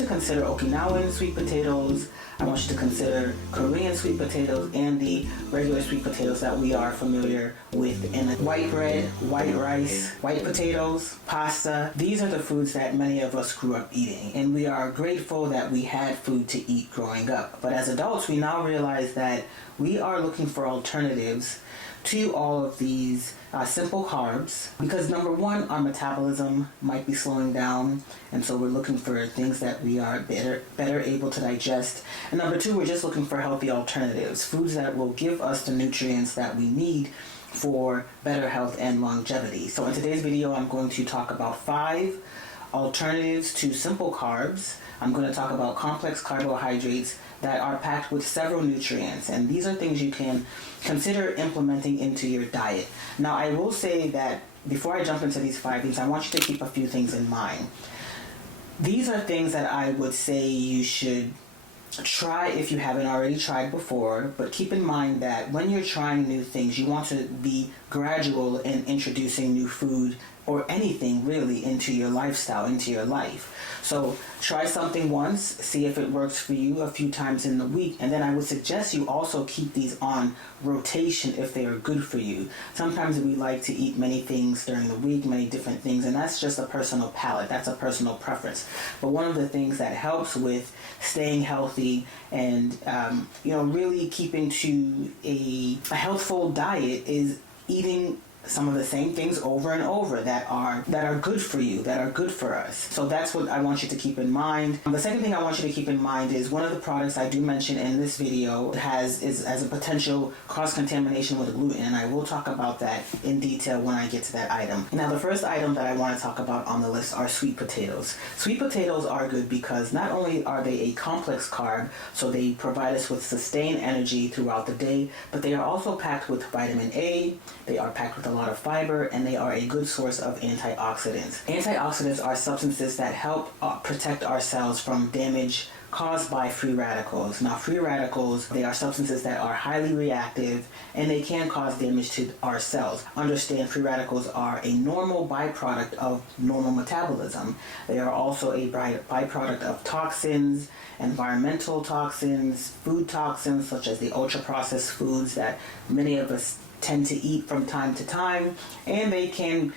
you to consider Okinawan sweet potatoes. I want you to consider Korean sweet potatoes and the regular sweet potatoes that we are familiar with in white bread, white rice, white potatoes, pasta. These are the foods that many of us grew up eating, and we are grateful that we had food to eat growing up. But as adults, we now realize that we are looking for alternatives to all of these simple carbs, because number one, our metabolism might be slowing down, and so we're looking for things that we are better able to digest. And number two, we're just looking for healthy alternatives, foods that will give us the nutrients that we need for better health and longevity. So in today's video, I'm going to talk about 5 alternatives to simple carbs. I'm going to talk about complex carbohydrates that are packed with several nutrients, and these are things you can consider implementing into your diet. Now, I will say that before I jump into these 5 things, I want you to keep a few things in mind. These are things that I would say you should try if you haven't already tried before, but keep in mind that when you're trying new things, you want to be gradual in introducing new food or anything really into your lifestyle, into your life. So try something once, see if it works for you a few times in the week, and then I would suggest you also keep these on rotation if they are good for you. Sometimes we like to eat many things during the week, many different things, and that's just a personal palate, that's a personal preference. But one of the things that helps with staying healthy and really keeping to a healthful diet is eating some of the same things over and over that are good for you, that are good for us. So that's what I want you to keep in mind. The second thing I want you to keep in mind is one of the products I do mention in this video is as a potential cross-contamination with gluten, and I will talk about that in detail when I get to that item. Now, the first item that I want to talk about on the list are sweet potatoes. Sweet potatoes are good because not only are they a complex carb, so they provide us with sustained energy throughout the day, but they are also packed with vitamin A, they are packed with a lot of fiber, and they are a good source of antioxidants. Antioxidants are substances that help protect our cells from damage caused by free radicals. Now, free radicals, they are substances that are highly reactive and they can cause damage to our cells. Understand, free radicals are a normal byproduct of normal metabolism. They are also a byproduct of toxins, environmental toxins, food toxins, such as the ultra-processed foods that many of us tend to eat from time to time, and they can,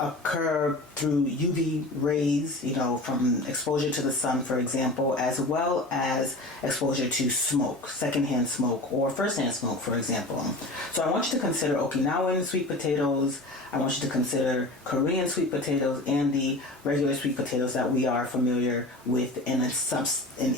occur through UV rays, from exposure to the sun, for example, as well as exposure to smoke, secondhand smoke or firsthand smoke, for example. So I want you to consider Okinawan sweet potatoes, I want you to consider Korean sweet potatoes, and the regular sweet potatoes that we are familiar with in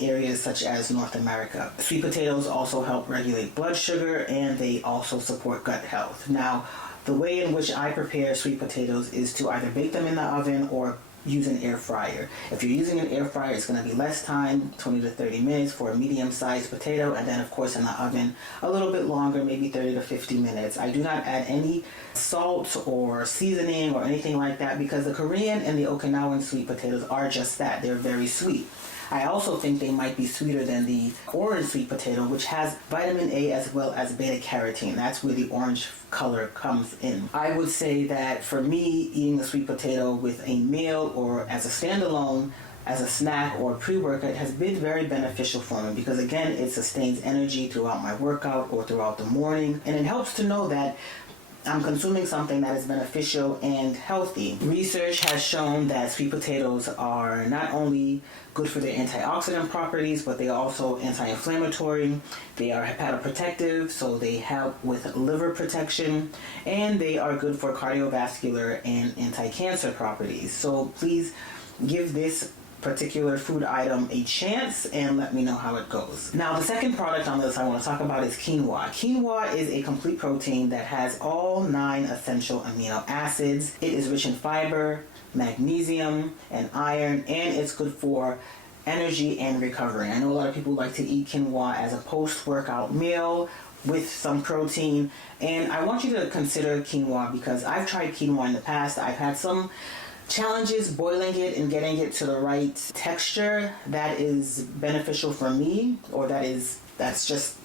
areas such as North America. Sweet potatoes also help regulate blood sugar, and they also support gut health. Now, the way in which I prepare sweet potatoes is to either bake them in the oven or use an air fryer. If you're using an air fryer, it's going to be less time, 20 to 30 minutes for a medium-sized potato, and then of course in the oven a little bit longer, maybe 30 to 50 minutes. I do not add any salt or seasoning or anything like that because the Korean and the Okinawan sweet potatoes are just that. They're very sweet. I also think they might be sweeter than the orange sweet potato, which has vitamin A as well as beta carotene. That's where the orange color comes in. I would say that for me, eating the sweet potato with a meal or as a standalone, as a snack or pre-workout has been very beneficial for me because, again, it sustains energy throughout my workout or throughout the morning, and it helps to know that I'm consuming something that is beneficial and healthy. Research has shown that sweet potatoes are not only good for their antioxidant properties, but they are also anti-inflammatory. They are hepatoprotective, so they help with liver protection, and they are good for cardiovascular and anti-cancer properties. So please give this particular food item a chance and let me know how it goes. Now, the second product on this I want to talk about is quinoa. Quinoa is a complete protein that has all 9 essential amino acids. It is rich in fiber, magnesium, and iron, and it's good for energy and recovery. I know a lot of people like to eat quinoa as a post-workout meal with some protein, and I want you to consider quinoa because I've tried quinoa in the past. I've had some challenges boiling it and getting it to the right texture that is beneficial for me, or that's just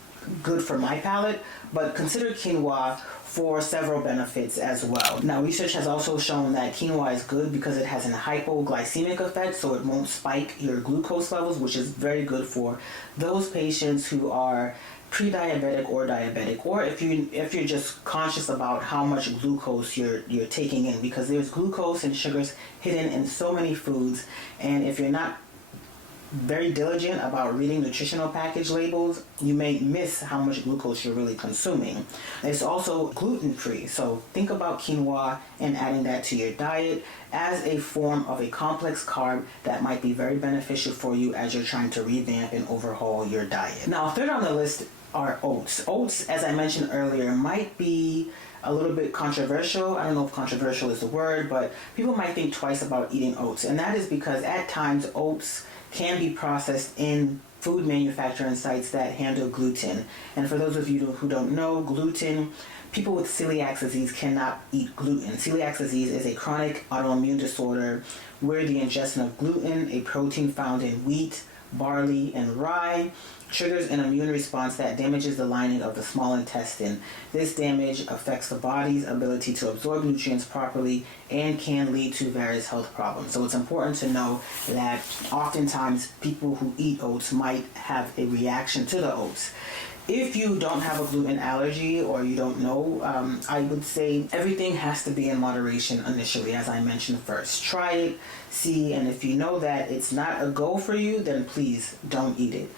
good for my palate, but consider quinoa for several benefits as well. Now, research has also shown that quinoa is good because it has an hypoglycemic effect, so it won't spike your glucose levels, which is very good for those patients who are pre-diabetic or diabetic, or if you're just conscious about how much glucose you're taking in, because there's glucose and sugars hidden in so many foods, and if you're not very diligent about reading nutritional package labels, you may miss how much glucose you're really consuming. It's also gluten-free, so think about quinoa and adding that to your diet as a form of a complex carb that might be very beneficial for you as you're trying to revamp and overhaul your diet. Now, third on the list are oats. Oats, as I mentioned earlier, might be a little bit controversial. I don't know if controversial is the word, but people might think twice about eating oats, and that is because at times oats can be processed in food manufacturing sites that handle gluten. And for those of you who don't know, gluten, people with celiac disease cannot eat gluten. Celiac disease is a chronic autoimmune disorder where the ingestion of gluten, a protein found in wheat, barley, and rye, triggers an immune response that damages the lining of the small intestine. This damage affects the body's ability to absorb nutrients properly and can lead to various health problems. So it's important to know that oftentimes people who eat oats might have a reaction to the oats. If you don't have a gluten allergy or you don't know, I would say everything has to be in moderation initially, as I mentioned first. Try it, see, and if you know that it's not a go for you, then please don't eat it.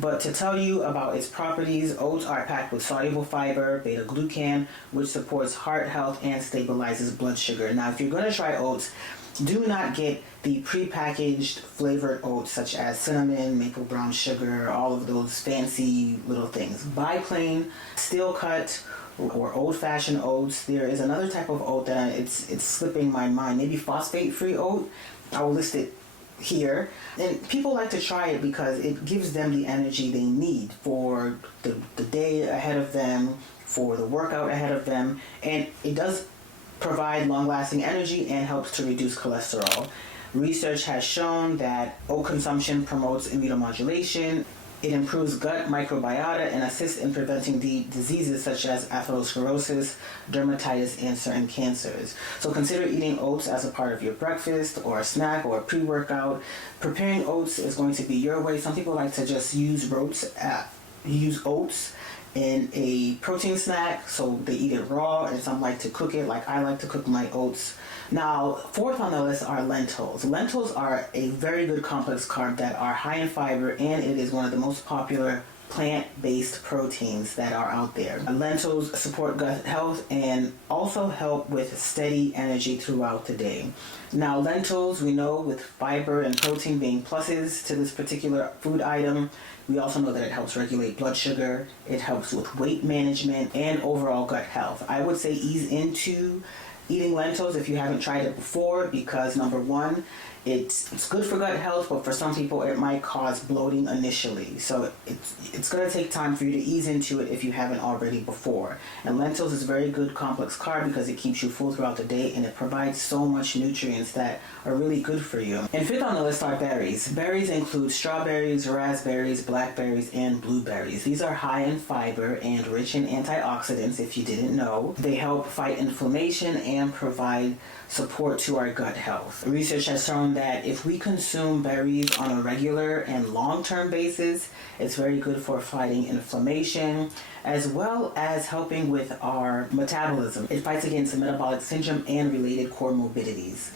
But to tell you about its properties, oats are packed with soluble fiber, beta-glucan, which supports heart health and stabilizes blood sugar. Now, if you're going to try oats, do not get the prepackaged flavored oats such as cinnamon, maple brown sugar, all of those fancy little things. Buy plain, steel cut, or old-fashioned oats. There is another type of oat that it's slipping my mind, maybe phosphate-free oat. I will list it here. And people like to try it because it gives them the energy they need for the day ahead of them, for the workout ahead of them, and it does provide long-lasting energy and helps to reduce cholesterol. Research has shown that oat consumption promotes immunomodulation. It improves gut microbiota and assists in preventing diseases such as atherosclerosis, dermatitis, and certain cancers. So consider eating oats as a part of your breakfast or a snack or a pre-workout. Preparing oats is going to be your way. Some people like to just use oats in a protein snack, so they eat it raw, and some like to cook it, like I like to cook my oats. Now, fourth on the list are lentils. Lentils are a very good complex carb that are high in fiber, and it is one of the most popular plant-based proteins that are out there. Lentils support gut health and also help with steady energy throughout the day. Now, lentils, we know with fiber and protein being pluses to this particular food item, we also know that it helps regulate blood sugar, it helps with weight management, and overall gut health. I would say ease into eating lentils if you haven't tried it before, because number one, it's good for gut health, but for some people it might cause bloating initially. So it's going to take time for you to ease into it if you haven't already before. And lentils is a very good complex carb because it keeps you full throughout the day and it provides so much nutrients that are really good for you. And fifth on the list are berries. Berries include strawberries, raspberries, blackberries, and blueberries. These are high in fiber and rich in antioxidants, if you didn't know. They help fight inflammation and provide support to our gut health. Research has shown that if we consume berries on a regular and long-term basis, it's very good for fighting inflammation as well as helping with our metabolism. It fights against metabolic syndrome and related comorbidities.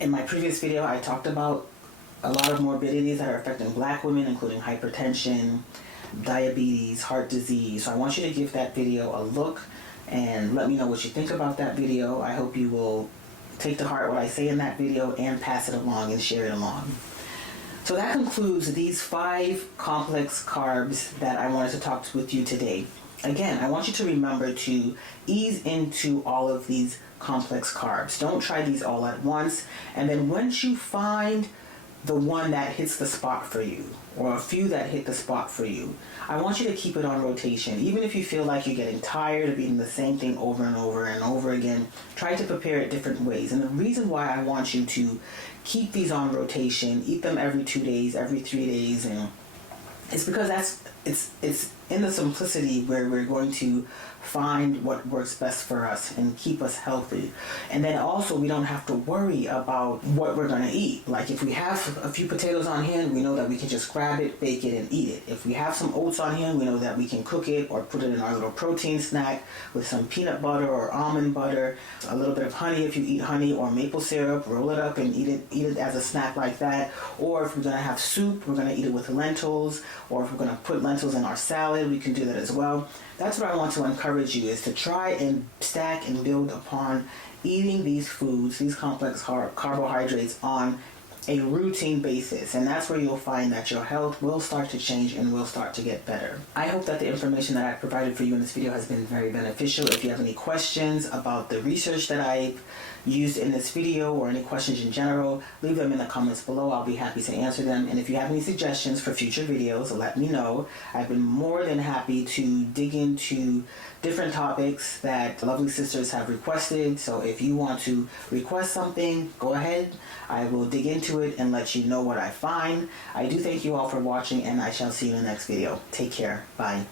In my previous video, I talked about a lot of morbidities that are affecting Black women, including hypertension, diabetes, heart disease. So I want you to give that video a look and let me know what you think about that video. I hope you will take to heart what I say in that video and pass it along and share it along. So that concludes these 5 complex carbs that I wanted to talk with you today. Again, I want you to remember to ease into all of these complex carbs. Don't try these all at once. And then once you find the one that hits the spot for you, or a few that hit the spot for you, I want you to keep it on rotation. Even if you feel like you're getting tired of eating the same thing over and over and over again, try to prepare it different ways. And the reason why I want you to keep these on rotation, eat them every 2 days, every 3 days, and it's because it's in the simplicity where we're going to find what works best for us and keep us healthy. And then also we don't have to worry about what we're going to eat. Like if we have a few potatoes on hand, we know that we can just grab it, bake it, and eat it. If we have some oats on hand, we know that we can cook it or put it in our little protein snack with some peanut butter or almond butter, a little bit of honey if you eat honey, or maple syrup, roll it up and eat it as a snack like that. Or if we're going to have soup, we're going to eat it with lentils, or if we're going to put lentils in our salad, we can do that as well. That's what I want to encourage you, is to try and stack and build upon eating these foods, these complex carbohydrates, on a routine basis. And that's where you'll find that your health will start to change and will start to get better. I hope that the information that I provided for you in this video has been very beneficial. If you have any questions about the research that I've used in this video, or any questions in general, leave them in the comments below. I'll be happy to answer them. And if you have any suggestions for future videos, let me know. I've been more than happy to dig into different topics that lovely sisters have requested. So if you want to request something, go ahead. I will dig into it and let you know what I find. I do thank you all for watching, and I shall see you in the next video. Take care. Bye.